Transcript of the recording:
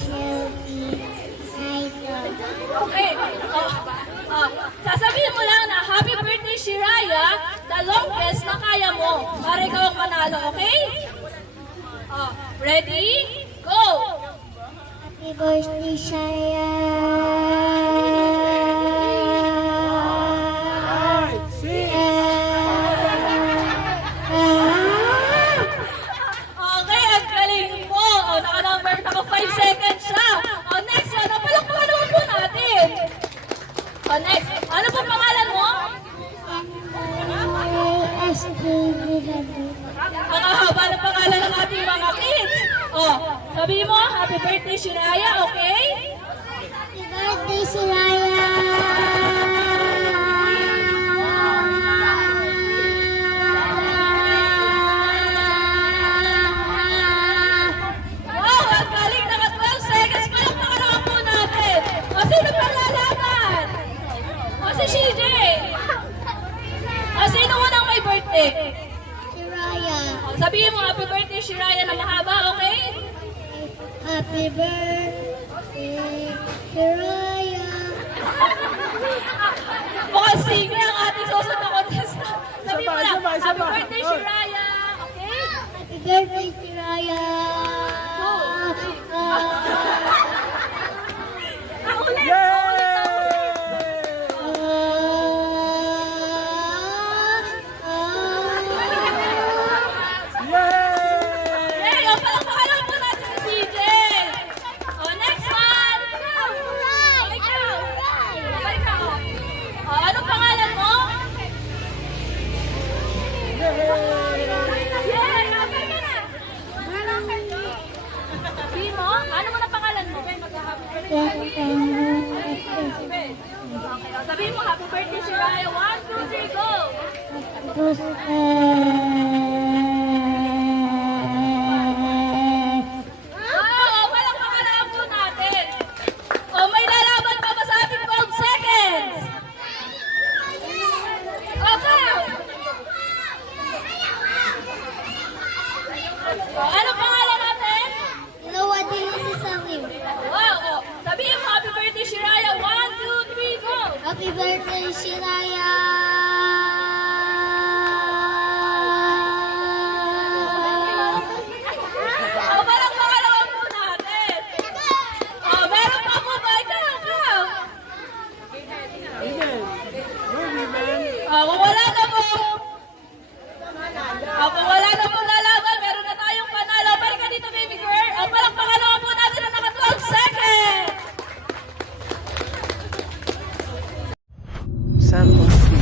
Shelby Idol. Okay. Sasabihin mo lang na happy birthday, Shiraya, the longest na kaya mo para ikaw ang manalo, okay? Ready? Go! Happy birthday, Shaya. Okay, ang galing mo. Naka-number na ko 5 seconds siya. Next one, palakpakan naman po natin. Next, ano po pangalan mo? Ang haba ng pangalan ng ating mga kids. Sabi mo, happy birthday, Shiraya, okay? Happy birthday, Shiraya. Wow, ang galing, naka 12 seconds. Palakpakan naman po natin. Sino pang lalaban? Si CJ. Sino unang may birthday? Shiraya. Sabihin mo, happy birthday, Shiraya, na mahaba, okay? Happy birthday, Shiraya. Mukhang sing ang ating susunod na contest. Sabihin mo lang, happy birthday, Shiraya, okay? Happy birthday, Shiraya. Ulit! Yay! Palakpakan naman po natin si CJ. Next one! Ikaw. Anong pangalan mo? Yay! Okay ka na. Bimo? Ano mo na pangalan mo? Sabihin mo, happy birthday, Shiraya. 1, 2, 3, go! Palakpakan naman po natin. May lalaban pa ba sa ating 12 seconds? Okay. Ano pangalan natin? Noah din si Salim. Wow. Sabihin mo, happy birthday, Shiraya. 1, 2, 3, go! Happy birthday, Shiraya. Palakpakan naman po natin. Meron pa po ba? Ikaw. Kung wala na po lalaban, meron na tayong panalo. Balik ka dito, baby girl. Palakpakan naman po natin na naka 12 seconds. Sample.